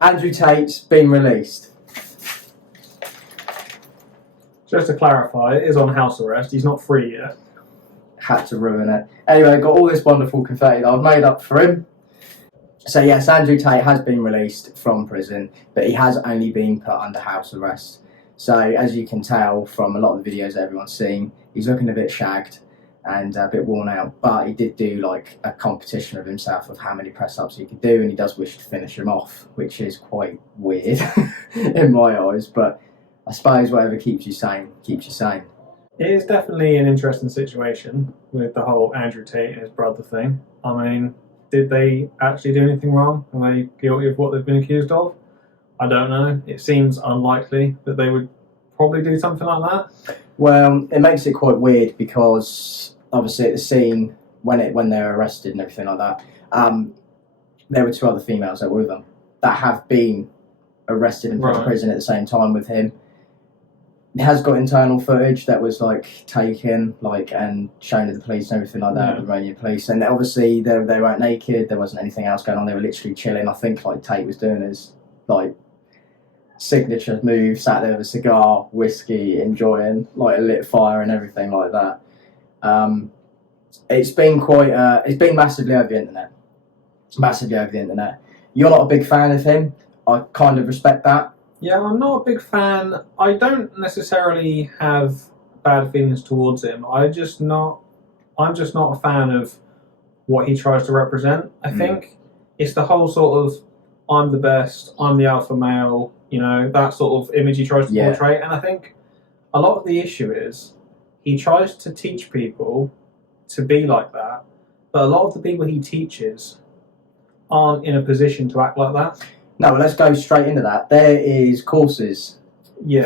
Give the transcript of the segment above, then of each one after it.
Andrew Tate's been released. Just to clarify, it is on house arrest. He's not free yet. Had to ruin it. Anyway, got all this wonderful confetti that I've made up for him. So yes, Andrew Tate has been released from prison, but he has only been put under house arrest. So as you can tell from a lot of the videos that everyone's seen, he's looking a bit shagged and a bit worn out. But he did do like a competition of himself of how many press-ups he could do, and he does wish to finish him off, which is quite weird in my eyes. But I suppose whatever keeps you sane, keeps you sane. It is definitely an interesting situation with the whole Andrew Tate and his brother thing. I mean, did they actually do anything wrong? Are they guilty of what they've been accused of? I don't know. It seems unlikely that they would probably do something like that. Well, it makes it quite weird because obviously at the scene when they're arrested and everything like that, there were two other females that were with them that have been arrested and put in prison at the same time with him. It has got internal footage that was like taken and shown to the police and everything like that, the Romanian police, and obviously they weren't naked, there wasn't anything else going on, they were literally chilling. I think like Tate was doing his like signature move, sat there with a cigar, whiskey, enjoying like a lit fire and everything like that. It's been quite it's been massively over the internet. You're not a big fan of him. I kind of respect that. Yeah, I'm not a big fan. I don't necessarily have bad feelings towards him. I'm just not a fan of what he tries to represent. I think it's the whole sort of I'm the best, I'm the alpha male, that sort of image he tries to portray. And I think a lot of the issue is he tries to teach people to be like that, but a lot of the people he teaches aren't in a position to act like that. No, let's go straight into that. There is courses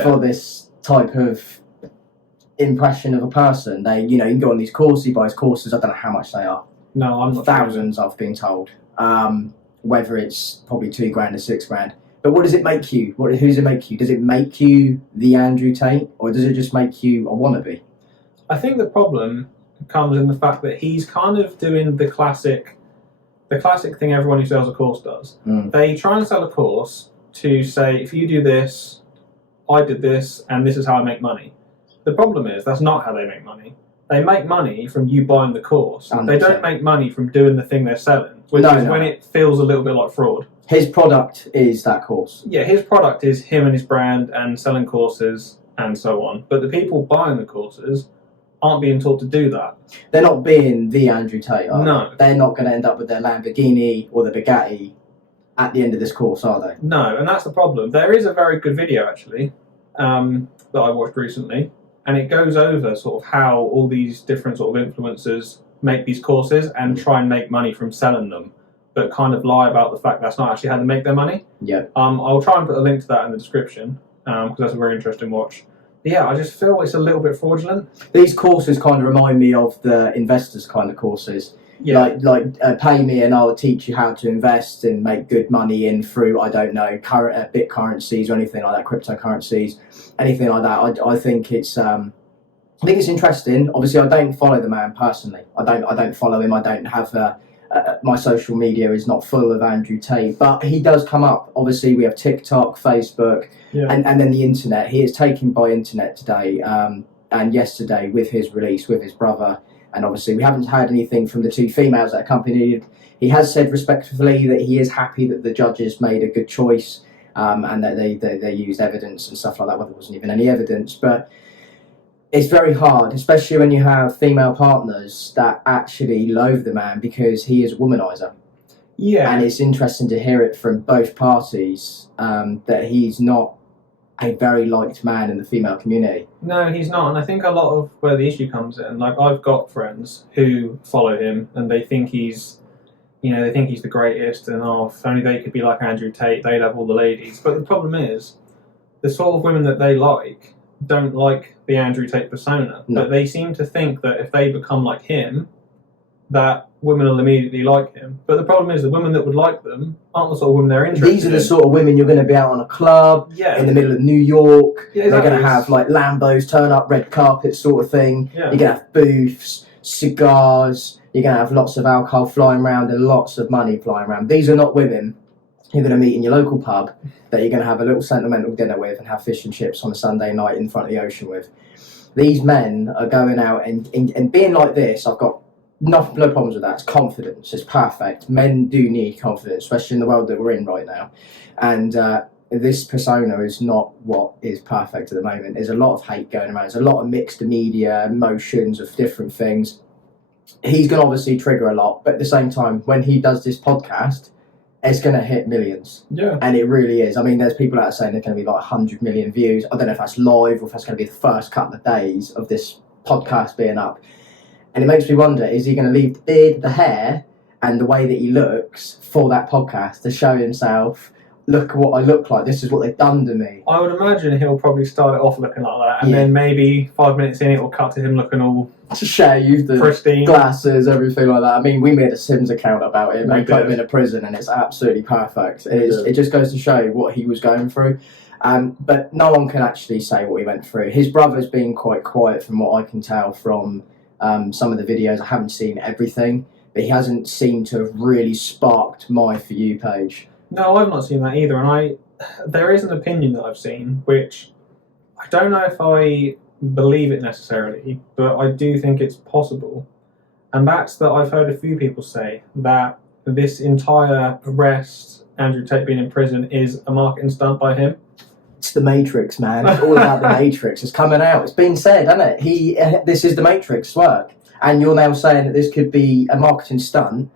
for this type of impression of a person. They, you can go on these courses, he buys courses, I don't know how much they are. No, I'm not thousands, sure. I've been told. Whether it's probably $2,000 or $6,000. But what does it make you? Who does it make you? Does it make you the Andrew Tate, or does it just make you a wannabe? I think the problem comes in the fact that he's kind of doing the classic thing everyone who sells a course does. They try and sell a course to say, if you do this, I did this, and this is how I make money. The problem is, that's not how they make money. They make money from you buying the course. 100%. They don't make money from doing the thing they're selling, which is when it feels a little bit like fraud. His product is that course. Yeah, his product is him and his brand and selling courses and so on. But the people buying the courses aren't being taught to do that. They're not being the Andrew Tate, are No. They're not going to end up with their Lamborghini or the Bugatti at the end of this course, are they? No, and that's the problem. There is a very good video, actually, that I watched recently, and it goes over sort of how all these different sort of influencers make these courses and try and make money from selling them, but kind of lie about the fact that's not actually how they make their money. Yeah. I'll try and put a link to that in the description, because that's a very interesting watch. But yeah, I just feel it's a little bit fraudulent. These courses kind of remind me of the investors kind of courses. Yeah. Like pay me and I'll teach you how to invest and make good money in through, I don't know, bit currencies or anything like that, cryptocurrencies, anything like that. I think it's interesting. Obviously, I don't follow the man personally. I don't follow him. I don't have my social media is not full of Andrew Tate, but he does come up. Obviously, we have TikTok, Facebook, and then the internet. He is taken by internet today and yesterday with his release with his brother. And obviously, we haven't had anything from the two females that accompanied. He has said respectfully that he is happy that the judges made a good choice and that they used evidence and stuff like that. Well, there wasn't even any evidence, but it's very hard, especially when you have female partners that actually loathe the man because he is a womanizer. Yeah. And it's interesting to hear it from both parties that he's not a very liked man in the female community. No, he's not. And I think a lot of where the issue comes in, like I've got friends who follow him and they think he's, the greatest and if only they could be like Andrew Tate, they'd have all the ladies. But the problem is, the sort of women that they like don't like the Andrew Tate persona. No. But they seem to think that if they become like him, that women will immediately like him. But the problem is the women that would like them aren't the sort of women they're interested in. These are the sort of women you're going to be out on a club in the middle of New York. Yeah, exactly. They're going to have like Lambos, turn up, red carpet sort of thing. Yeah. You're going to have booths, cigars. You're going to have lots of alcohol flying around and lots of money flying around. These are not women you're going to meet in your local pub that you're going to have a little sentimental dinner with and have fish and chips on a Sunday night in front of the ocean with. These men are going out and being like this. I've got no problems with that. It's confidence. It's perfect. Men do need confidence, especially in the world that we're in right now. And this persona is not what is perfect at the moment. There's a lot of hate going around. There's a lot of mixed media emotions of different things. He's going to obviously trigger a lot, but at the same time, when he does this podcast, it's going to hit millions. Yeah. And it really is. I mean, there's people out there saying there's going to be like 100 million views. I don't know if that's live or if that's going to be the first couple of days of this podcast being up. And it makes me wonder, is he going to leave the beard, the hair, and the way that he looks for that podcast to show himself, look at what I look like, this is what they've done to me? I would imagine he'll probably start it off looking like that, and then maybe 5 minutes in it will cut to him looking all shaved, the pristine, glasses, everything like that. I mean, we made a Sims account about him and put him in a prison, and it's absolutely perfect. It just goes to show what he was going through. But no one can actually say what he went through. His brother's been quite quiet from what I can tell from some of the videos. I haven't seen everything, but he hasn't seemed to have really sparked my For You page. No, I've not seen that either, and there is an opinion that I've seen, which I don't know if I believe it necessarily, but I do think it's possible. And that's that I've heard a few people say that this entire arrest, Andrew Tate being in prison, is a marketing stunt by him. It's the Matrix, man. It's all about the Matrix. It's coming out. It's been said, hasn't it? This is the Matrix work. And you're now saying that this could be a marketing stunt.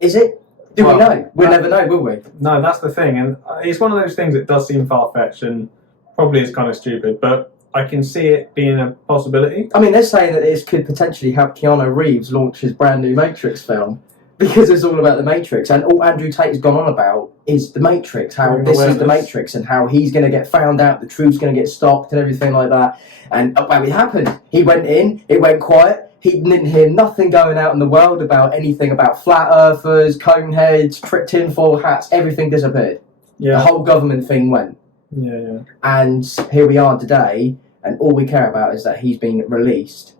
Is it? Do we know? We'll never know, will we? No, that's the thing. And it's one of those things that does seem far-fetched and probably is kind of stupid, but I can see it being a possibility. I mean, they're saying that this could potentially help Keanu Reeves launch his brand new Matrix film because it's all about the Matrix. And all Andrew Tate has gone on about is the Matrix, how this is the Matrix and how he's going to get found out, the truth's going to get stopped and everything like that. And well, it happened. He went in, it went quiet. He didn't hear nothing going out in the world about anything about flat earthers, cone heads, tinfoil hats, everything disappeared. Yeah. The whole government thing went. Yeah. And here we are today, and all we care about is that he's been released.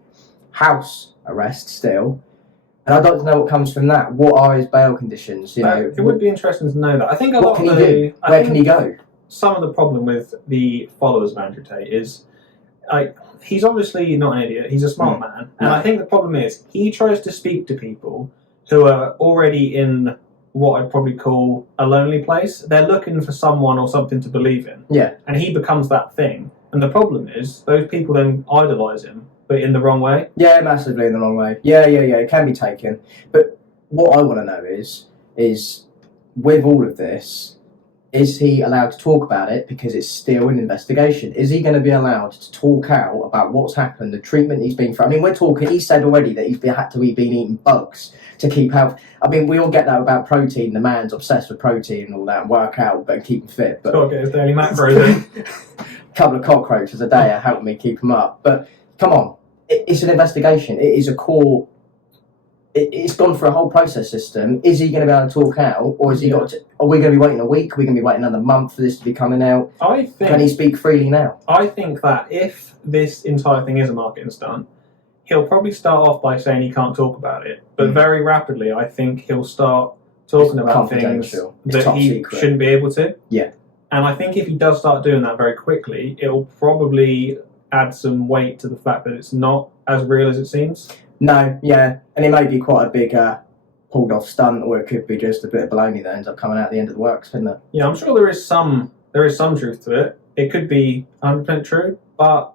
House arrest still. And I'd like to know what comes from that. What are his bail conditions? You know, it would be interesting to know that. I think a lot can he do? Where can he go? Some of the problem with the followers of Andrew Tate is, he's obviously not an idiot. He's a smart man. And I think the problem is he tries to speak to people who are already in what I'd probably call a lonely place. They're looking for someone or something to believe in. Yeah. And he becomes that thing. And the problem is those people then idolise him, but in the wrong way. Yeah, massively in the wrong way. Yeah. It can be taken. But what I want to know is with all of this, is he allowed to talk about it because it's still an investigation? Is he going to be allowed to talk out about what's happened, the treatment he's been through? I mean, we're talking, he said already that he's had to be eating bugs to keep health. I mean, we all get that about protein. The man's obsessed with protein and all that and work out and keep him fit. But got to get his daily macros in. A couple of cockroaches a day are helping me keep him up. But come on, it's an investigation. It is a core. It's gone through a whole process system. Is he going to be able to talk out, or is he got to, are we going to be waiting a week? Are we going to be waiting another month for this to be coming out? Can he speak freely now? I think that if this entire thing is a marketing stunt, he'll probably start off by saying he can't talk about it, but very rapidly, I think he'll start talking about things that he shouldn't be able to. Yeah. And I think if he does start doing that very quickly, it'll probably add some weight to the fact that it's not as real as it seems. No, yeah, and it may be quite a big pulled off stunt, or it could be just a bit of baloney that ends up coming out at the end of the works, couldn't it? Yeah, I'm sure there is some truth to it. It could be 100% true, but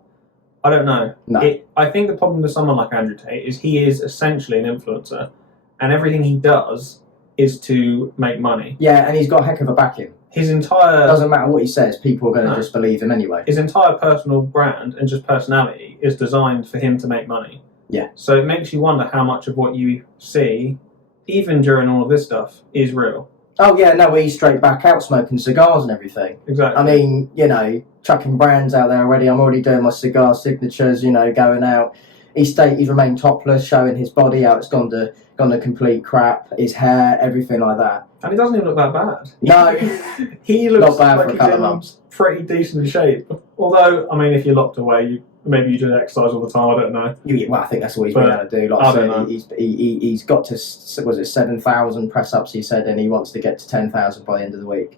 I don't know. No. I think the problem with someone like Andrew Tate is he is essentially an influencer, and everything he does is to make money. Yeah, and he's got a heck of a backing. His entire... Doesn't matter what he says, people are going to just believe him anyway. His entire personal brand and just personality is designed for him to make money. Yeah. So it makes you wonder how much of what you see, even during all of this stuff, is real. Oh, yeah, no, he's straight back out smoking cigars and everything. Exactly. I mean, you know, chucking brands out there already. I'm already doing my cigar signatures, you know, going out. He's remained topless, showing his body, how it's gone to complete crap, his hair, everything like that. And he doesn't even look that bad. No. He looks not bad like for a couple of months. Pretty decent shape. Although, I mean, if you're locked away, Maybe you do exercise all the time. I don't know. Well, I think that's all he's been able to do. Like I said, he's got to, was it 7,000 press ups? He said, and he wants to get to 10,000 by the end of the week.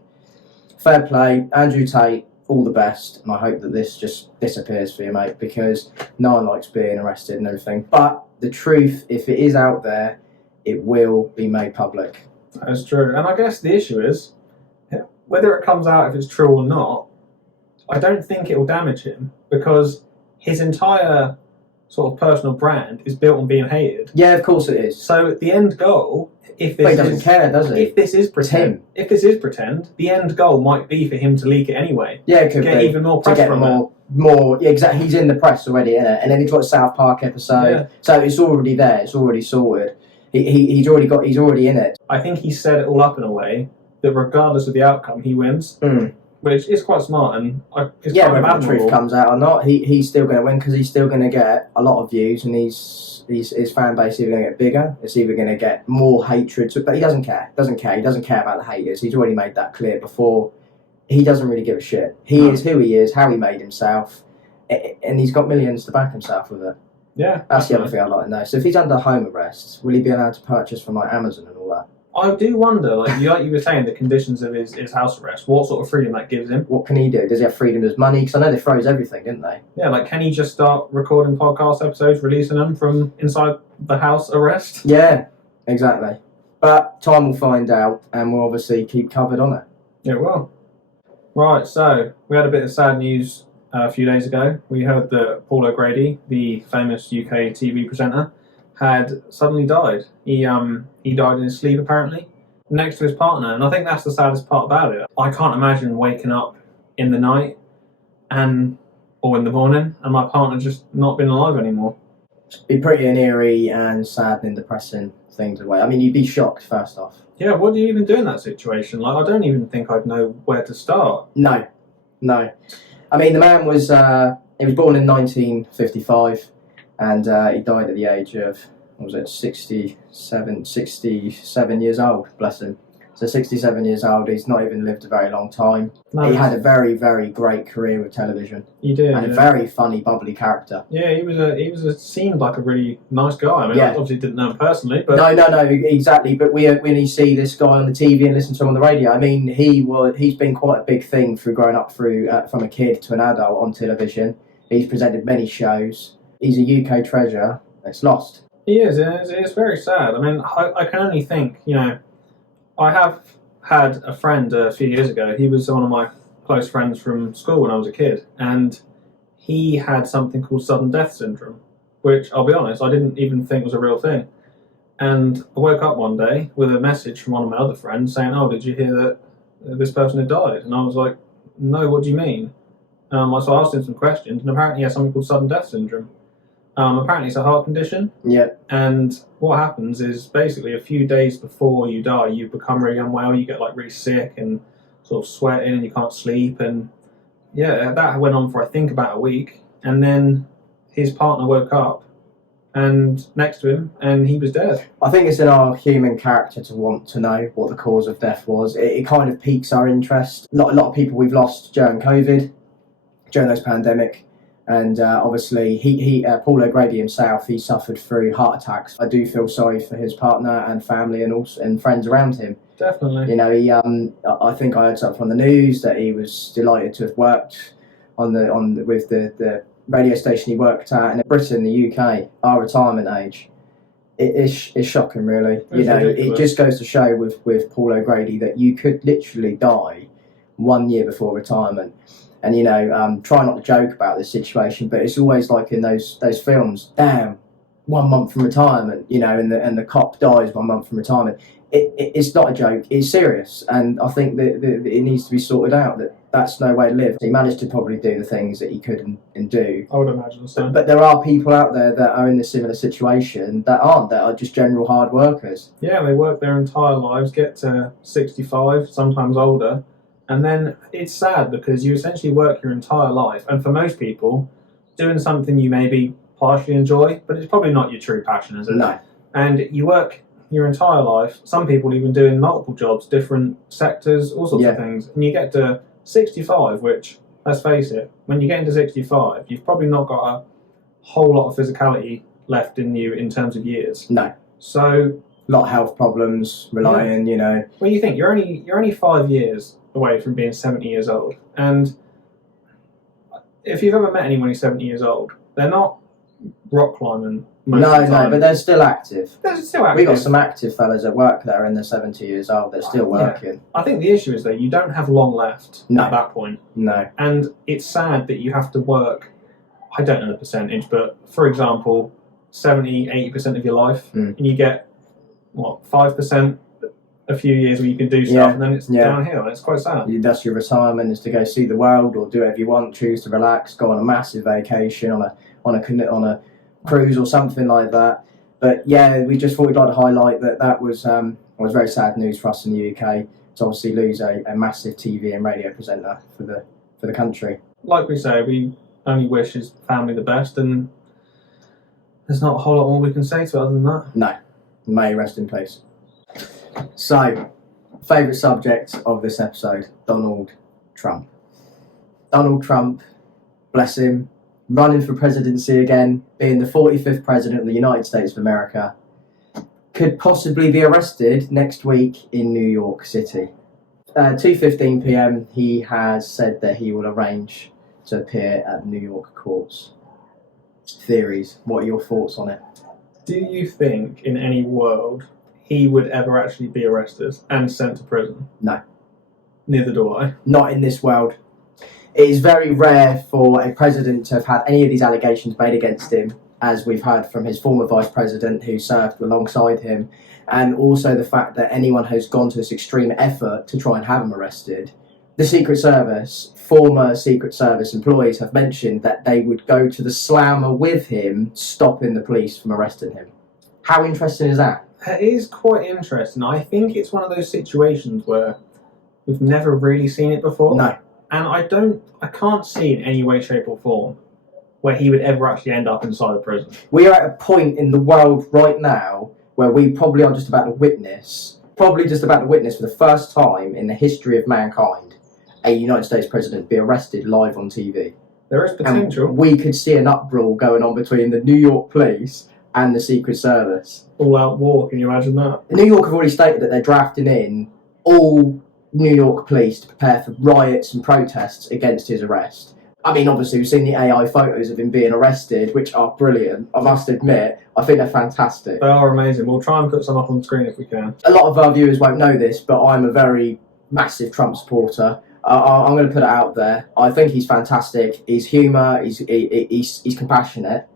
Fair play, Andrew Tate. All the best, and I hope that this just disappears for you, mate, because no one likes being arrested and everything. But the truth, if it is out there, it will be made public. That's true. And I guess the issue is, whether it comes out if it's true or not, I don't think it will damage him, because his entire sort of personal brand is built on being hated. Yeah, of course it is. So the end goal, if this but he doesn't care, does he? If this is pretend, the end goal might be for him to leak it anyway. Yeah, it could get be. even more press from more. Yeah, exactly. He's in the press already, isn't it? And then he's got a South Park episode, yeah. So it's already there. It's already sorted. He's already in it. I think he set it all up in a way that regardless of the outcome, he wins. Which is quite smart, and it's whether the truth comes out or not, he's still going to win, because he's still going to get a lot of views, and his fan base is either going to get bigger, it's either going to get more hatred, but he doesn't care. He doesn't care about the haters. He's already made that clear before. He doesn't really give a shit. He is who he is, how he made himself, and he's got millions to back himself with it. Yeah, that's the other thing I'd like to know. So if he's under home arrest, will he be allowed to purchase from like Amazon and all that? I do wonder, like you were saying, the conditions of his house arrest, what sort of freedom that gives him. What can he do? Does he have freedom of money? Because I know they froze everything, didn't they? Yeah, like can he just start recording podcast episodes, releasing them from inside the house arrest? Yeah, exactly. But time will find out, and we'll obviously keep covered on it. Yeah, it will. Right, so we had a bit of sad news a few days ago. We heard that Grady, the famous UK TV presenter, had suddenly died. He died in his sleep, apparently, next to his partner, and I think that's the saddest part about it. I can't imagine waking up in the night or in the morning and my partner just not being alive anymore. It'd be pretty an eerie and sad and depressing thing to wait. I mean, you'd be shocked first off. Yeah, what do you even do in that situation? Like, I don't even think I'd know where to start. No. I mean, the man was he was born in 1955. And he died at the age of, 67 years old, bless him. So 67 years old, he's not even lived a very long time. No. He had a very, very great career with television. He did. And a very funny, bubbly character. Yeah, he seemed like a really nice guy. I mean, I obviously didn't know him personally, but... No, exactly. But when you see this guy on the TV and listen to him on the radio, I mean, he's been quite a big thing through growing up from a kid to an adult on television. He's presented many shows. He's a UK treasure. It's lost. He is. It's very sad. I mean, I can only think, I have had a friend a few years ago. He was one of my close friends from school when I was a kid, and he had something called sudden death syndrome, which, I'll be honest, I didn't even think was a real thing. And I woke up one day with a message from one of my other friends saying, "Oh, did you hear that this person had died?" And I was like, "No, what do you mean?" So I asked him some questions, and apparently he has something called sudden death syndrome. Apparently it's a heart condition. Yeah. And what happens is basically a few days before you die, you become really unwell, you get like really sick and sort of sweating and you can't sleep. And yeah, that went on for I think about a week. And then his partner woke up and next to him and he was dead. I think it's in our human character to want to know what the cause of death was. It kind of piques our interest. A lot of people we've lost during COVID, during those pandemic. And obviously, Grady himself, he suffered through heart attacks. I do feel sorry for his partner and family and friends around him. Definitely. I think I heard something on the news that he was delighted to have worked with the radio station he worked at in Britain, the UK, our retirement age. It's shocking, really. Ridiculous. It just goes to show with Grady that you could literally die 1 year before retirement. And try not to joke about this situation, but it's always like in those films. Damn, 1 month from retirement, and the cop dies 1 month from retirement. It's not a joke. It's serious, and I think that it needs to be sorted out. That's no way to live. He managed to probably do the things that he could and do. I would imagine so. But there are people out there that are in a similar situation that are just general hard workers. Yeah, they work their entire lives, get to 65, sometimes older. And then it's sad because you essentially work your entire life, and for most people, doing something you maybe partially enjoy, but it's probably not your true passion, is it? No. And you work your entire life, some people even doing multiple jobs, different sectors, all sorts of things, and you get to 65, which let's face it, when you get into 65, you've probably not got a whole lot of physicality left in you in terms of years. No. So a lot of health problems, relying, you know. Well, you think you're only 5 years away from being 70 years old, and if you've ever met anyone who's 70 years old, they're not rock climbing. No, but they're still active. They're still active. We got some active fellas at work that are in their 70 years old. They're still working. Yeah. I think the issue is that you don't have long left at that point. No. And it's sad that you have to work, I don't know the percentage, but for example, 70, 80% of your life, and you get, 5% a few years where you can do stuff, and then it's downhill, and it's quite sad. That's your retirement, is to go see the world or do whatever you want, choose to relax, go on a massive vacation, on a cruise or something like that. But yeah, we just thought we'd like to highlight that was very sad news for us in the UK to obviously lose a massive TV and radio presenter for the country. Like we say, we only wish his family the best, and there's not a whole lot more we can say to it other than that. No. May rest in peace. So, favourite subject of this episode, Donald Trump. Donald Trump, bless him, running for presidency again, being the 45th president of the United States of America, could possibly be arrested next week in New York City. 2:15 p.m, he has said that he will arrange to appear at New York courts. Theories, what are your thoughts on it? Do you think in any world he would ever actually be arrested and sent to prison? No. Neither do I. Not in this world. It is very rare for a president to have had any of these allegations made against him, as we've heard from his former vice president who served alongside him, and also the fact that anyone has gone to this extreme effort to try and have him arrested. The Secret Service, former Secret Service employees have mentioned that they would go to the slammer with him, stopping the police from arresting him. How interesting is that? It is quite interesting. I think it's one of those situations where we've never really seen it before. No. And I can't see in any way, shape or form where he would ever actually end up inside a prison. We are at a point in the world right now where we probably are just about to witness for the first time in the history of mankind, a United States president be arrested live on TV. There is potential. And we could see an uproar going on between the New York police and the Secret Service. All-out war, can you imagine that? New York have already stated that they're drafting in all New York police to prepare for riots and protests against his arrest. I mean, obviously, we've seen the AI photos of him being arrested, which are brilliant. I must admit, I think they're fantastic. They are amazing. We'll try and put some up on the screen if we can. A lot of our viewers won't know this, but I'm a very massive Trump supporter. I'm going to put it out there. I think he's fantastic. He's humour. He's compassionate.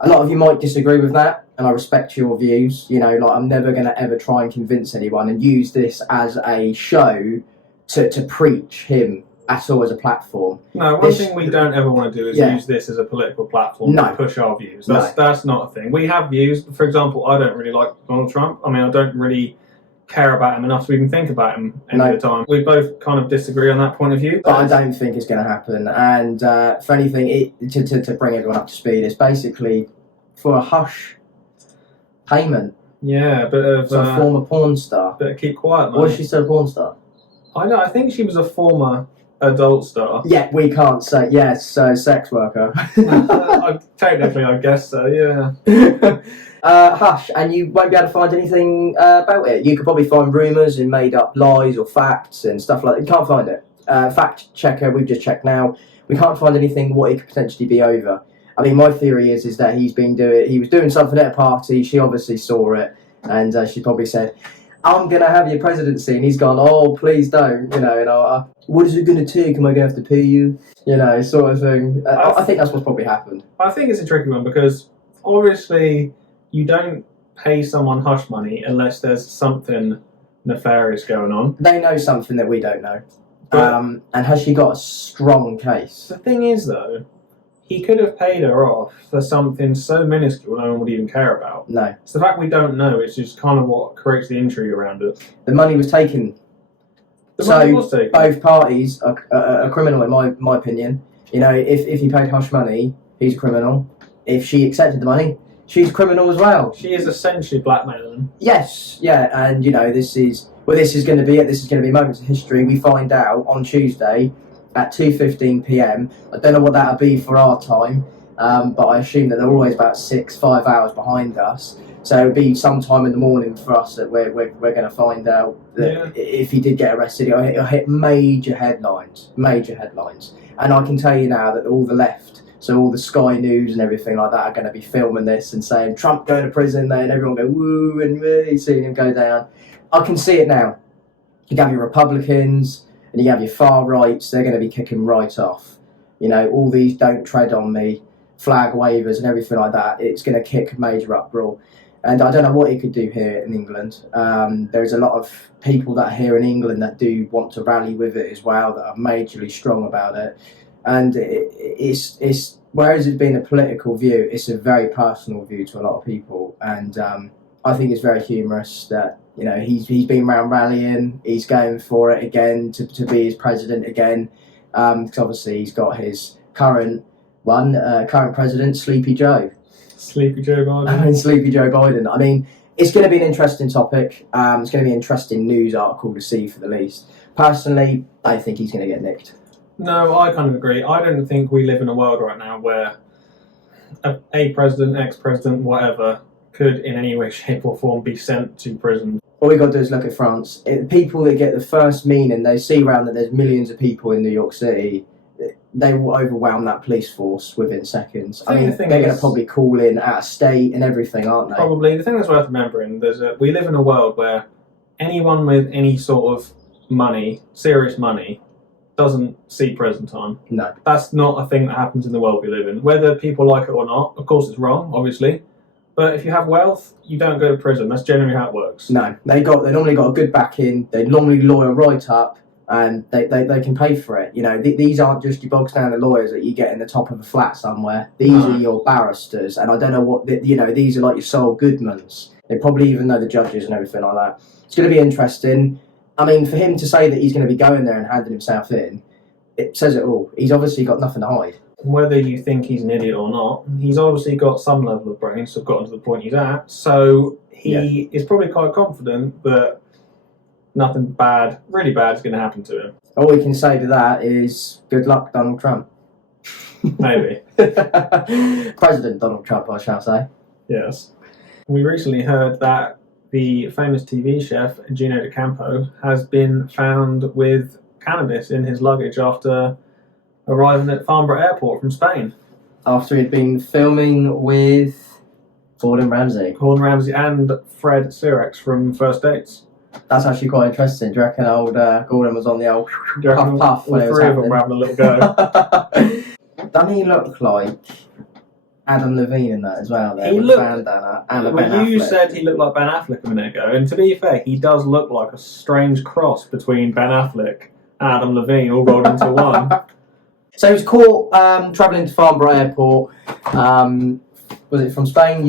A lot of you might disagree with that, and I respect your views. You know, like, I'm never going to ever try and convince anyone and use this as a show to preach him at all as a platform. No, one thing we don't ever want to do is use this as a political platform to push our views. That's not a thing. We have views. For example, I don't really like Donald Trump. I mean, I don't really care about him enough to even think about him any of the time. We both kind of disagree on that point of view. But I don't think it's going to happen. And for anything, to bring everyone up to speed, it's basically for a hush payment. Yeah, but of a former porn star. But keep quiet, man. Was she still a porn star? I know. I think she was a former adult star. Yeah, we can't say. Yes, sex worker. Technically, I guess so. Yeah. Hush, and you won't be able to find anything about it. You could probably find rumours and made up lies or facts and stuff like that. You can't find it. Fact checker, we've just checked now. We can't find anything what it could potentially be over. I mean, my theory is that he was doing something at a party. She obviously saw it, and she probably said, "I'm gonna have your presidency," and he's gone, "Oh, please don't," you know. And what is it gonna take? Am I gonna have to pay you? You know, sort of thing. I think that's what's probably happened. I think it's a tricky one because obviously you don't pay someone hush money unless there's something nefarious going on. They know something that we don't know. And has she got a strong case? The thing is, though, he could have paid her off for something so minuscule no one would even care about. No. It's the fact we don't know. It's just kind of what creates the intrigue around it. The money was taken. Money was taken. Both parties are criminal, in my opinion. You know, if he paid hush money, he's a criminal. If she accepted the money, she's a criminal as well. She is essentially blackmailing. Yes, yeah, and you know, this is going to be moments of history. We find out on Tuesday at 2:15 p.m. I don't know what that would be for our time, but I assume that they're always about 5 hours behind us. So it would be sometime in the morning for us that we're going to find out that if he did get arrested, it'll hit major headlines. And I can tell you now that all the left, so all the Sky News and everything like that, are going to be filming this and saying Trump going to prison there, and everyone go woo and really seeing him go down. I can see it now. You have your Republicans and you have your far rights. They're going to be kicking right off. You know, all these "don't tread on me" flag wavers and everything like that. It's going to kick major uproar. And I don't know what he could do here in England. There's a lot of people that are here in England that do want to rally with it as well, that are majorly strong about it. And it's whereas it's been a political view, it's a very personal view to a lot of people. And I think it's very humorous that, you know, he's been around rallying, he's going for it again to be his president again. Because obviously he's got his current president, Sleepy Joe. Sleepy Joe Biden. I mean, it's going to be an interesting topic. It's going to be an interesting news article to see, for the least. Personally, I think he's going to get nicked. No, I kind of agree. I don't think we live in a world right now where a president, ex-president, whatever, could in any way, shape or form be sent to prison. All we got to do is look at France. People that get the first meaning, they see around that there's millions of people in New York City, they will overwhelm that police force within seconds. I mean, they're going to probably call in out of state and everything, aren't they? Probably. The thing that's worth remembering, we live in a world where anyone with any sort of money, serious money, doesn't see prison time. No. That's not a thing that happens in the world we live in. Whether people like it or not, of course it's wrong, obviously. But if you have wealth, you don't go to prison. That's generally how it works. No. They normally got a good backing. They normally lawyer right up. And they can pay for it. You know, these aren't just your bog standard lawyers that you get in the top of a flat somewhere. These are your barristers, and I don't know what these are like your Saul Goodmans. They probably even know the judges and everything like that. It's going to be interesting. I mean, for him to say that he's going to be going there and handing himself in, it says it all. He's obviously got nothing to hide. Whether you think he's an idiot or not, he's obviously got some level of brains to have gotten to the point he's at. So he is probably quite confident that nothing bad, really bad, is going to happen to him. All we can say to that is good luck, Donald Trump. Maybe. President Donald Trump, I shall say. Yes. We recently heard that the famous TV chef, Gino D'Acampo, has been found with cannabis in his luggage after arriving at Farnborough Airport from Spain. After he'd been filming with Gordon Ramsay and Fred Sirex from First Dates. That's actually quite interesting. Do you reckon old Gordon was on the old puff when it was happening? All three of them were having a little go. Doesn't he look like Adam Levine in that as well? There, he with looked, bandana and Ben you Affleck. said he looked like Ben Affleck a minute ago, and to be fair, he does look like a strange cross between Ben Affleck and Adam Levine all rolled into one. So he was caught travelling to Farnborough Airport. Was it from Spain?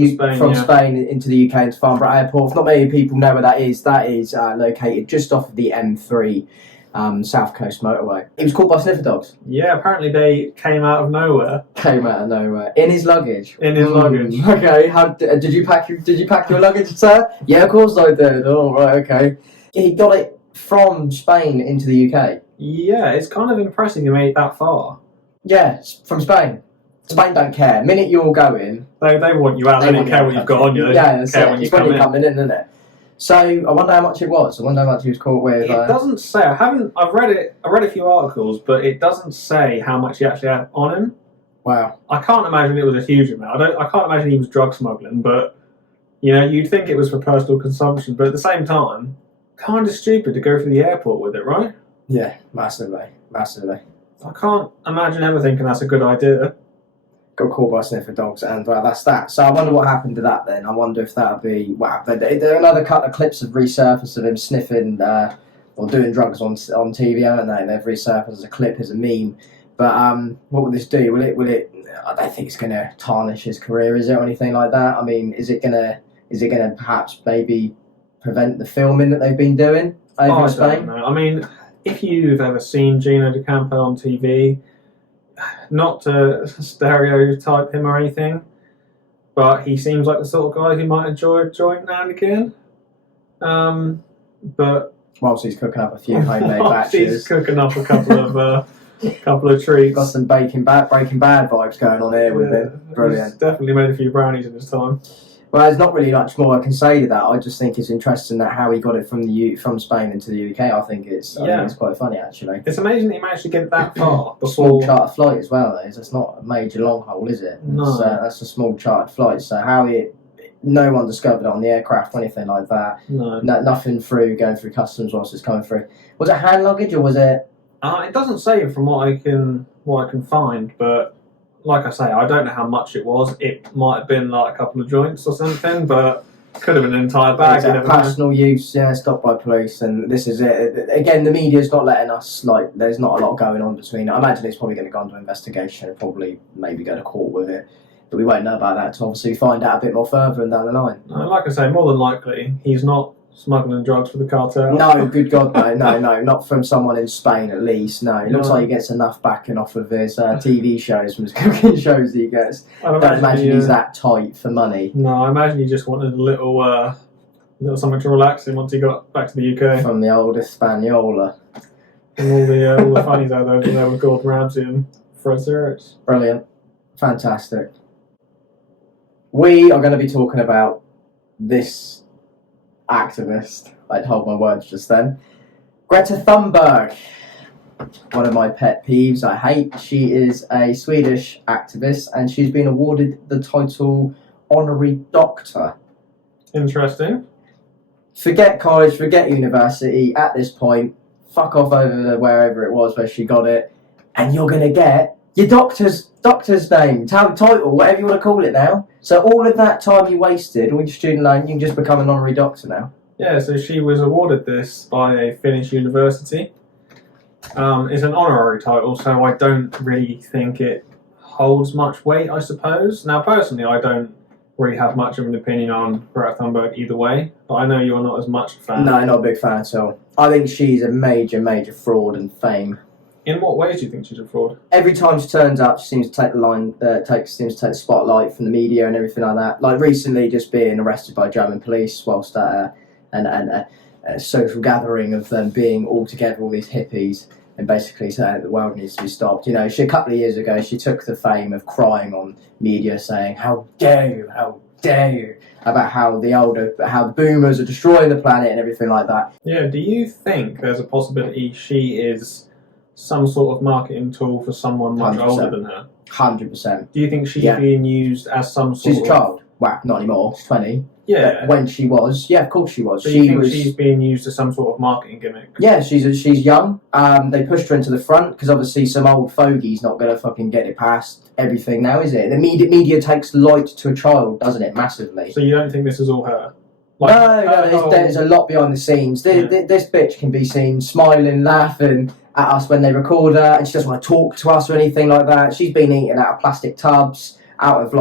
Spain into the UK into Farnborough Airport. If not many people know where that is located just off of the M3 South Coast motorway. He was caught by sniffer dogs. Yeah, apparently they came out of nowhere. In his luggage. Luggage. Okay. How did you pack your luggage, sir? Yeah, of course I did. Oh, right, okay. He got it from Spain into the UK. Yeah, it's kind of impressive he made it that far. Yeah, from Spain. Spain don't care. The minute you're going, they want you out. They don't care what you've got on you. They don't care when you come in. Coming in, isn't it? So I wonder how much it was. I wonder how much he was caught with. It doesn't say. I've read it. I read a few articles, but it doesn't say how much he actually had on him. Wow. I can't imagine it was a huge amount. I can't imagine he was drug smuggling, but you know, you'd think it was for personal consumption. But at the same time, kind of stupid to go through the airport with it, right? Yeah, massively. I can't imagine ever thinking that's a good idea. Got caught by sniffer dogs, and that's that. So I wonder what happened to that then. I wonder if that would be... Wow, there are another couple of clips of resurfaced of him sniffing or doing drugs on TV, haven't they? And they've resurfaced as a clip, as a meme. But what will this do? Will it? I don't think it's going to tarnish his career, is it, or anything like that? I mean, is it going to perhaps maybe prevent the filming that they've been doing over in Spain? I don't know. I mean, if you've ever seen Gino D'Acampo on TV... Not to stereotype him or anything, but he seems like the sort of guy who might enjoy a joint now and again. But whilst he's cooking up a few homemade batches. He's cooking up a couple of Couple of treats. Got some Breaking Bad vibes going on here with him. Brilliant. He's definitely made a few brownies in his time. Well, there's not really much more I can say to that. I just think it's interesting that how he got it from from Spain into the UK. I think it's quite funny actually. It's amazing that he managed to get that far. A small charter flight as well. It's not a major long haul, is it? No. That's a small chartered flight. So how no one discovered it on the aircraft or anything like that. No. Nothing going through customs whilst it's coming through. Was it hand luggage or was it? It doesn't say from what I can find, but like I say, I don't know how much it was. It might have been like a couple of joints or something, but it could have been an entire bag. Personal use, stopped by police, and this is it. Again, the media's not letting us, there's not a lot going on between it. I imagine it's probably going to go into investigation and probably maybe go to court with it. But we won't know about that until obviously find out a bit more further and down the line. Like I say, more than likely, he's not smuggling drugs for the cartel. No, good God, no, not from someone in Spain at least. No, it looks like he gets enough backing off of his TV shows, from his cooking shows that he gets. I don't imagine he's that tight for money. No, I imagine he just wanted a little something to relax him once he got back to the UK. From the old Hispaniola. And all the funnies out there with Gordon Ramsay and Fred Sirrits. Brilliant. Fantastic. We are going to be talking about this activist. I'd hold my words just then. Greta Thunberg. One of my pet peeves. I hate. She is a Swedish activist and she's been awarded the title Honorary Doctor. Interesting. Forget college, forget university. At this point, fuck off over to wherever it was where she got it, and you're going to get your doctor's name, title, whatever you want to call it now. So all of that time you wasted, all your student loan, you can just become an honorary doctor now. Yeah, so she was awarded this by a Finnish university. It's an honorary title, so I don't really think it holds much weight, I suppose. Now, personally, I don't really have much of an opinion on Greta Thunberg either way, but I know you're not as much a fan. No, not a big fan at all. I think she's a major fraud and fame. In what ways do you think she's a fraud? Every time she turns up, she seems to take the spotlight from the media and everything like that. Like recently, just being arrested by German police whilst at a social gathering of them being all together, all these hippies, and basically saying that the world needs to be stopped. A couple of years ago, she took the fame of crying on media, saying, "How dare you?" About how the boomers are destroying the planet and everything like that. Yeah. Do you think there's a possibility she is some sort of marketing tool for someone much 100%. older than her? 100%. Do you think she's being used as some sort of... She's a child. Well, not anymore. She's 20. Yeah. But when she was, of course she was. So you think she's being used as some sort of marketing gimmick? Yeah, she's young. They pushed her into the front because obviously some old fogey's not going to fucking get it past everything now, is it? The media takes light to a child, doesn't it? Massively. So you don't think this is all her? No, there's a lot behind the scenes. This bitch can be seen smiling, laughing at us when they record her, and she doesn't want to talk to us or anything like that. She's been eating out of plastic tubs, out of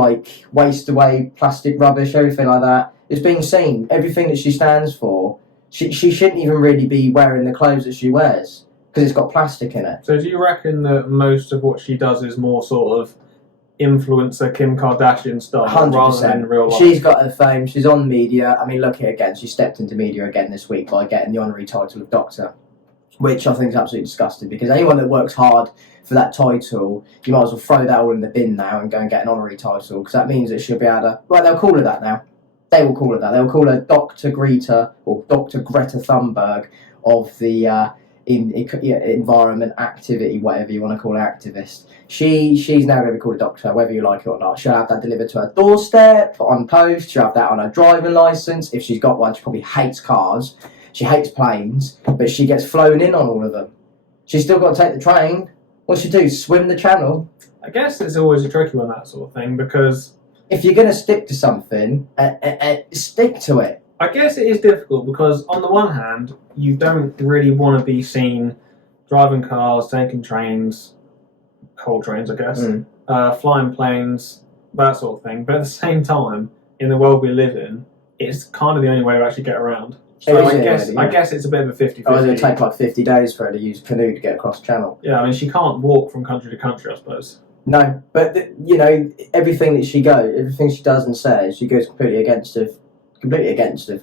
waste away plastic rubbish, everything like that. It's being seen. Everything that she stands for, she shouldn't even really be wearing the clothes that she wears because it's got plastic in it. So do you reckon that most of what she does is more sort of influencer Kim Kardashian style 100%. rather than real life? She's got her fame. She's on media. I mean, look here again. She stepped into media again this week by getting the honorary title of doctor, which I think is absolutely disgusting because anyone that works hard for that title, you might as well throw that all in the bin now and go and get an honorary title because that means that she'll be able to... Well, they'll call her that now. They will call her that. They'll call her Dr. Greta or Dr. Greta Thunberg of the environment activity, whatever you want to call it, activist. She's now going to be called a doctor, whether you like it or not. She'll have that delivered to her doorstep, on post. She'll have that on her driving licence. If she's got one, she probably hates cars. She hates planes, but she gets flown in on all of them. She's still got to take the train. What's she do? Swim the channel? I guess it's always a tricky one, that sort of thing, because... If you're going to stick to something, stick to it. I guess it is difficult because, on the one hand, you don't really want to be seen driving cars, taking trains, coal trains, I guess, flying planes, that sort of thing. But at the same time, in the world we live in, it's kind of the only way to actually get around. So I guess it's a bit of a 50-50. Oh, it'll take 50 days for her to use a canoe to get across the channel. Yeah, I mean, she can't walk from country to country, I suppose. No, but everything she does and says, she goes completely against of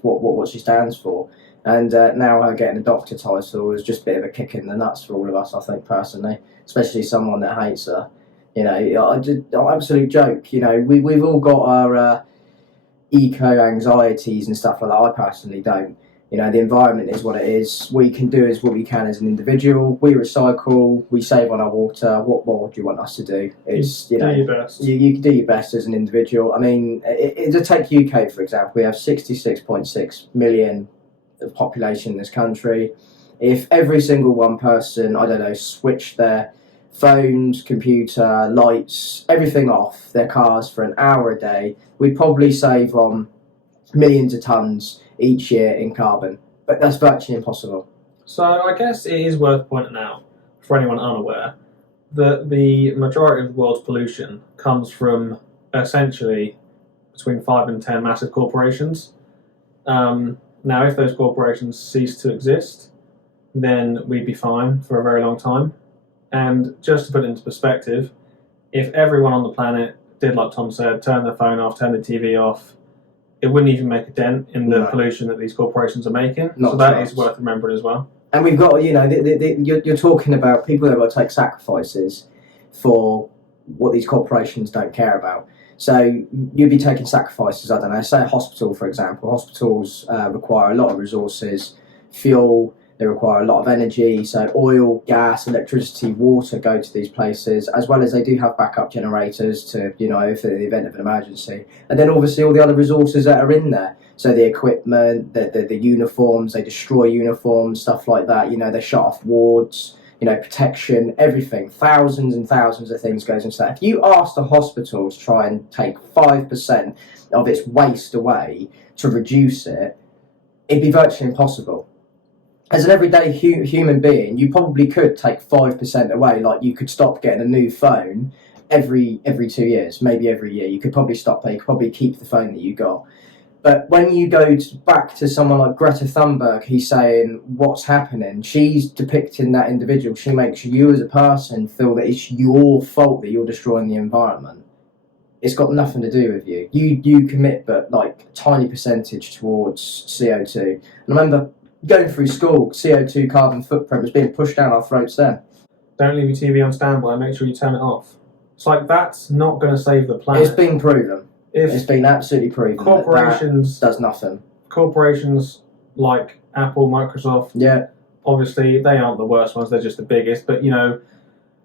what she stands for. And now her getting a doctor title was just a bit of a kick in the nuts for all of us, I think, personally, especially someone that hates her. You know, absolute joke. You know, we've all got our eco anxieties and stuff like that. I personally don't. You know, the environment is what it is. What you can do is what we can as an individual. We recycle, we save on our water. What more do you want us to do? It's, you know, do your best. You can do your best as an individual. I mean, to take UK, for example, we have 66.6 million of population in this country. If every single one person, I don't know, switched their phones, computer, lights, everything off their cars for an hour a day, we'd probably save on millions of tons each year in carbon. But that's virtually impossible. So I guess it is worth pointing out, for anyone unaware, that the majority of the world's pollution comes from essentially between 5 and 10 massive corporations. Now, if those corporations cease to exist, then we'd be fine for a very long time. And just to put it into perspective, if everyone on the planet did like Tom said, turn their phone off, turn the TV off, it wouldn't even make a dent in the pollution that these corporations are making. So that is worth remembering as well. And we've got, you know, you're talking about people that have got to take sacrifices for what these corporations don't care about. So you'd be taking sacrifices, I don't know, say a hospital, for example. Hospitals require a lot of resources, fuel, they require a lot of energy. So oil, gas, electricity, water go to these places, as well as they do have backup generators to, you know, for the event of an emergency. And then obviously all the other resources that are in there. So the equipment, the uniforms, they destroy uniforms, stuff like that. You know, they shut off wards, you know, protection, everything. Thousands and thousands of things goes into that. If you ask the hospital to try and take 5% of its waste away to reduce it, it'd be virtually impossible. As an everyday human being, you probably could take 5% away. Like, you could stop getting a new phone every 2 years, maybe every year. You could probably stop there. You could probably keep the phone that you got. But when you go back to someone like Greta Thunberg, he's saying what's happening. She's depicting that individual. She makes you as a person feel that it's your fault that you're destroying the environment. It's got nothing to do with you. You commit but like a tiny percentage towards CO2. And I remember going through school, CO2 carbon footprint was being pushed down our throats then. Don't leave your TV on standby, make sure you turn it off. It's like, that's not going to save the planet. It's been proven. It's been absolutely proven. Corporations that does nothing. Corporations like Apple, Microsoft, yeah, obviously they aren't the worst ones, they're just the biggest, but you know,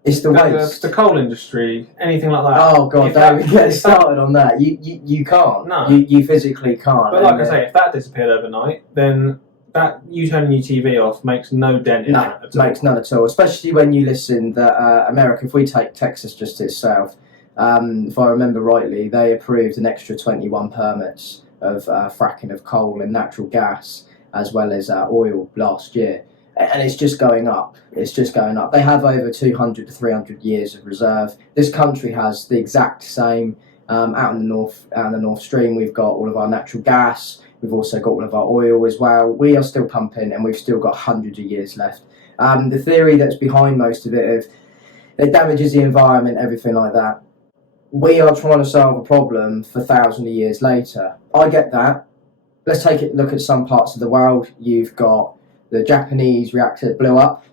it's the waste. The coal industry, anything like that. Oh god, don't get started on that. You can't. No. You physically can't. But like I say, if that disappeared overnight, then that you turning your TV off makes no dent in that at all. Makes none at all. Especially when you listen that America, if we take Texas just itself, if I remember rightly, they approved an extra 21 permits of fracking of coal and natural gas, as well as oil last year. And it's just going up. It's just going up. They have over 200 to 300 years of reserve. This country has the exact same. Out in the North Stream, we've got all of our natural gas. We've also got all of our oil as well. We are still pumping, and we've still got hundreds of years left. The theory that's behind most of it damages the environment, everything like that. We are trying to solve a problem for thousands of years later. I get that. Let's look at some parts of the world. You've got the Japanese reactor that blew up.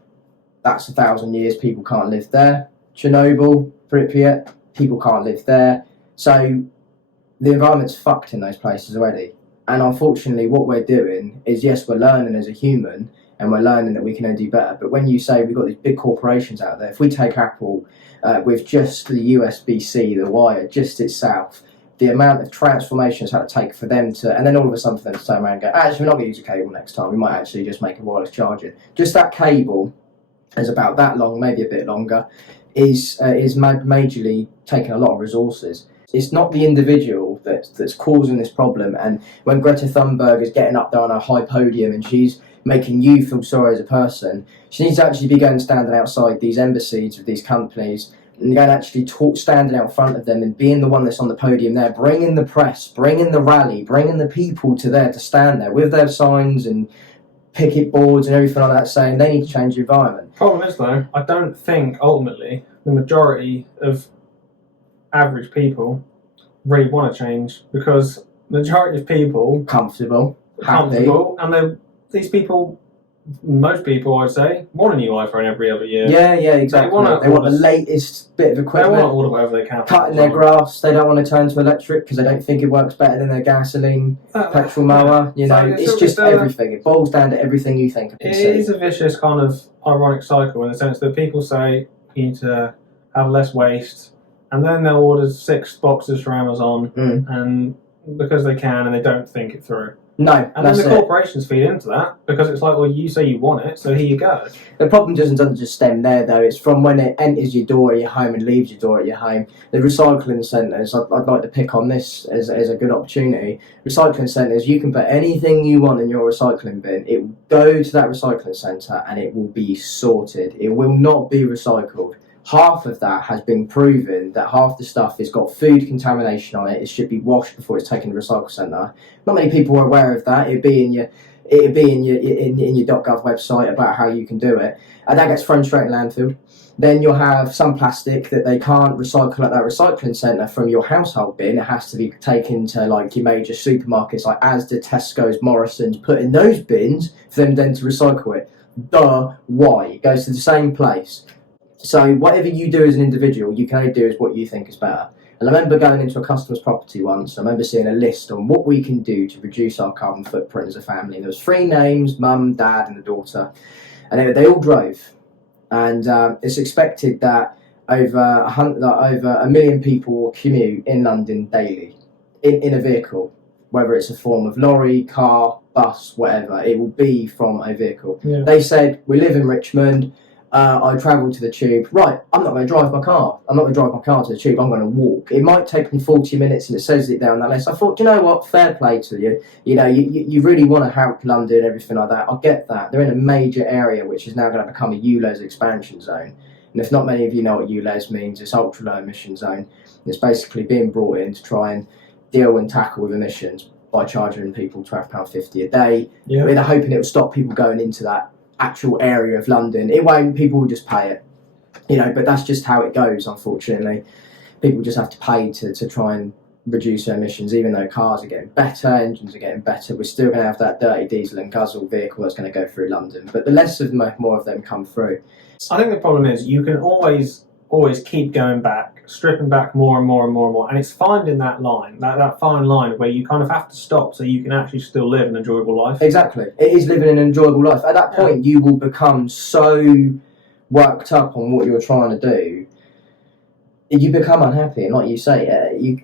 That's 1,000 years. People can't live there. Chernobyl, Pripyat, people can't live there. So the environment's fucked in those places already. And unfortunately, what we're doing is, yes, we're learning as a human, and we're learning that we can do better. But when you say we've got these big corporations out there, if we take Apple with just the USB-C, the wire, just itself, the amount of transformation it's had to take for them to, and then all of a sudden for them to turn around and go, actually, we're not going to use a cable next time. We might actually just make a wireless charger. Just that cable is about that long, maybe a bit longer, is majorly taking a lot of resources. It's not the individual that's causing this problem. And when Greta Thunberg is getting up there on a high podium and she's making you feel sorry as a person, she needs to actually be going standing outside these embassies of these companies and going actually standing out front of them and being the one that's on the podium there, bringing the press, bringing the rally, bringing the people to there to stand there with their signs and picket boards and everything like that, saying they need to change the environment. Problem is, though, I don't think ultimately the majority of average people really want to change, because the majority of people comfortable, and these people, most people, I'd say, want a new iPhone every other year. Yeah, exactly. They want the latest bit of equipment. They want to order whatever they can. Cutting their grass. They don't want to turn to electric because they don't think it works better than their gasoline petrol mower. You know, it's just everything. It boils down to everything you think. It is a vicious kind of ironic cycle in the sense that people say you need to have less waste, and then they'll order 6 boxes from Amazon, and because they can, and they don't think it through. No, and then the corporations feed into that because it's like, well, you say you want it, so here you go. The problem doesn't just stem there, though. It's from when it enters your door at your home and leaves your door at your home. The recycling centres, I'd like to pick on this as a good opportunity. Recycling centres, you can put anything you want in your recycling bin. It will go to that recycling centre and it will be sorted. It will not be recycled. Half of that has been proven that half the stuff has got food contamination on it. It should be washed before it's taken to the recycle centre. Not many people are aware of that. It'd be in your .gov website about how you can do it, and that gets thrown straight in landfill. Then you'll have some plastic that they can't recycle at that recycling centre from your household bin. It has to be taken to like your major supermarkets like Asda, Tesco's, Morrison's, put in those bins for them then to recycle it. Why? It goes to the same place. So whatever you do as an individual, you can only do is what you think is better. And I remember going into a customer's property once. I remember seeing a list on what we can do to reduce our carbon footprint as a family. And there was 3 names: mum, dad, and the daughter. And they all drove. And it's expected that over 1 million people will commute in London daily in a vehicle, whether it's a form of lorry, car, bus, whatever. It will be from a vehicle. Yeah. They said, we live in Richmond. I travel to the tube. Right, I'm not going to drive my car. I'm not going to drive my car to the tube. I'm going to walk. It might take me 40 minutes, and it says it there on that list. I thought, you know what? Fair play to you. You know, you really want to help London and everything like that. I get that. They're in a major area which is now going to become a ULEZ expansion zone. And if not many of you know what ULEZ means, it's ultra low emission zone. It's basically being brought in to try and deal and tackle with emissions by charging people £12.50 a day. Yeah. They're hoping it will stop people going into that actual area of London. It won't. People will just pay it, you know. But that's just how it goes. Unfortunately, people just have to pay to try and reduce their emissions. Even though cars are getting better, engines are getting better, we're still going to have that dirty diesel and guzzle vehicle that's going to go through London. But the less of them, more of them come through. I think the problem is you can always keep going back, stripping back more and more and more and more, and it's finding that line, that fine line where you kind of have to stop so you can actually still live an enjoyable life. Exactly. It is living an enjoyable life. At that point, you will become so worked up on what you're trying to do, you become unhappy. And like you say, you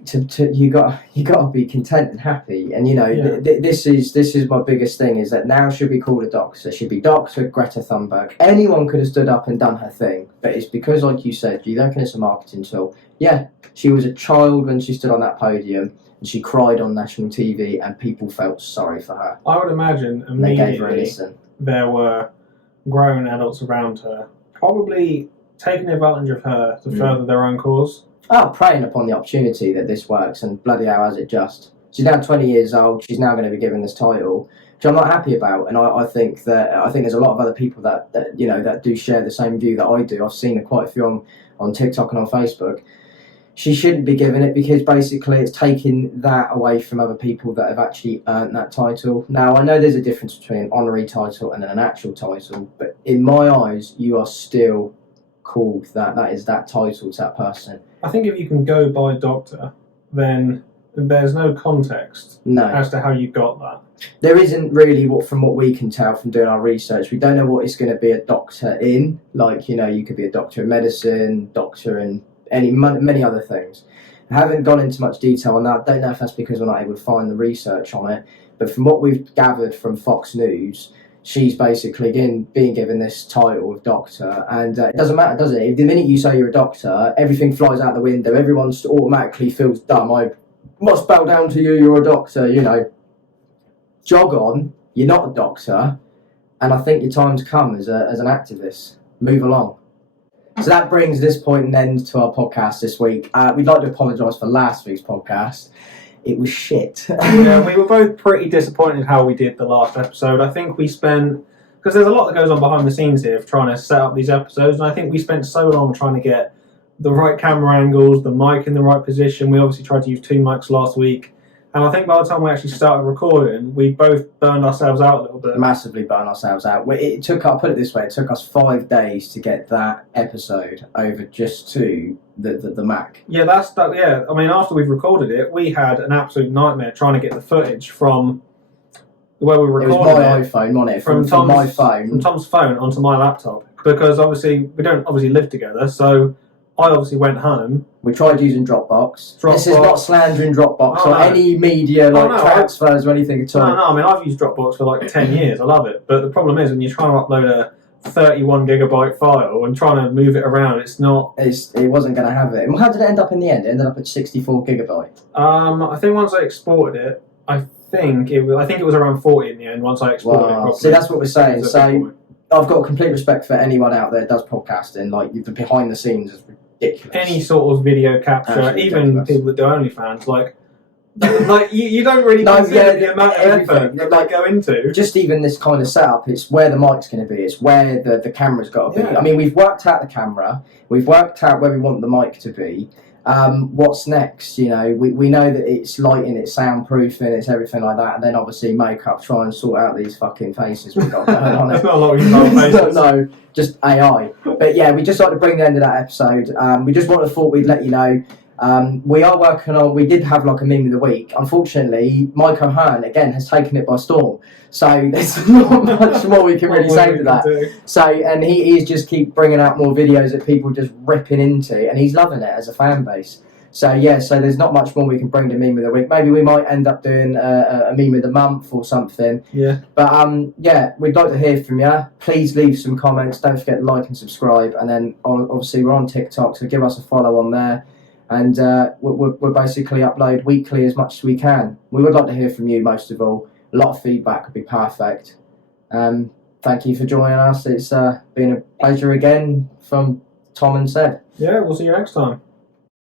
got to be content and happy. And you know, this is my biggest thing, is that now should be called a doctor. Should be Dr. Greta Thunberg. Anyone could have stood up and done her thing, but it's because, like you said, you reckon it's a marketing tool. Yeah, she was a child when she stood on that podium and she cried on national TV, and people felt sorry for her. I would imagine immediately they gave her a listen. There were grown adults around her, probably taking advantage of her to further their own cause. Preying upon the opportunity that this works, and bloody hell has it just. She's now 20 years old, she's now going to be given this title, which I'm not happy about, and I think there's a lot of other people that do share the same view that I do. I've seen quite a few on TikTok and on Facebook. She shouldn't be given it because basically it's taking that away from other people that have actually earned that title. Now, I know there's a difference between an honorary title and an actual title, but in my eyes, you are still called that is that title to that person. I think if you can go by doctor, then there's no context as to how you got that. There isn't really, from what we can tell from doing our research. We don't know what it's going to be a doctor in. Like, you know, you could be a doctor in medicine, doctor in many other things. I haven't gone into much detail on that. I don't know if that's because we're not able to find the research on it. But from what we've gathered from Fox News, she's basically being given this title of doctor, and it doesn't matter, does it? If the minute you say you're a doctor, everything flies out the window. Everyone automatically feels dumb. I must bow down to you. You're a doctor. You know, jog on. You're not a doctor, and I think your time's come as an activist. Move along. So that brings this point and end to our podcast this week. We'd like to apologise for last week's podcast. It was shit. Yeah, we were both pretty disappointed how we did the last episode. I think we spent, because there's a lot that goes on behind the scenes here of trying to set up these episodes, and I think we spent so long trying to get the right camera angles, the mic in the right position. We obviously tried to use 2 mics last week. And I think by the time we actually started recording, we both burned ourselves out a little bit. Massively burned ourselves out. It took, I'll put it this way, it took us 5 days to get that episode over just to the Mac. Yeah, yeah. I mean, after we'd recorded it, we had an absolute nightmare trying to get the footage from where we recorded it. Was my iPhone, wasn't it? From my phone. From Tom's phone onto my laptop. Because obviously, we don't obviously live together, so I obviously went home. We tried using Dropbox. This is not slandering Dropbox or any media transfers or anything at all. No, I mean, I've used Dropbox for like 10 years. I love it. But the problem is when you're trying to upload a 31 gigabyte file and trying to move it around, it's not... It wasn't going to have it. How did it end up in the end? It ended up at 64 gigabyte. I think once I exported it, I think it was around 40 in the end once I exported it properly. See, that's what we're saying. So I've got complete respect for anyone out there that does podcasting. Like, the behind the scenes is ridiculous. Any sort of video capture, Absolutely even ridiculous. people that do OnlyFans, like you don't really consider the amount of effort that they go into. Just even this kind of setup, it's where the mic's going to be, it's where the camera's got to be. Yeah. I mean, we've worked out the camera, we've worked out where we want the mic to be. What's next? You know, we know that it's lighting, it's soundproofing, it's everything like that, and then obviously makeup, try and sort out these fucking faces we've got going on. There's not a lot of faces. No, just AI. But yeah, we just like to bring the end of that episode. We just thought we'd let you know. We are working on, we did have like a meme of the week. Unfortunately, Mike O'Hearn, again, has taken it by storm. So there's not much more we can really say to that. So, and he's just keep bringing out more videos that people just ripping into, and he's loving it as a fan base. So yeah, so there's not much more we can bring to meme of the week. Maybe we might end up doing a meme of the month or something. Yeah. But yeah, we'd like to hear from you. Please leave some comments. Don't forget to like and subscribe. And then obviously we're on TikTok, so give us a follow on there. And we'll basically upload weekly as much as we can. We would like to hear from you most of all. A lot of feedback would be perfect. Thank you for joining us. It's been a pleasure again from Tom and Seb. Yeah, we'll see you next time.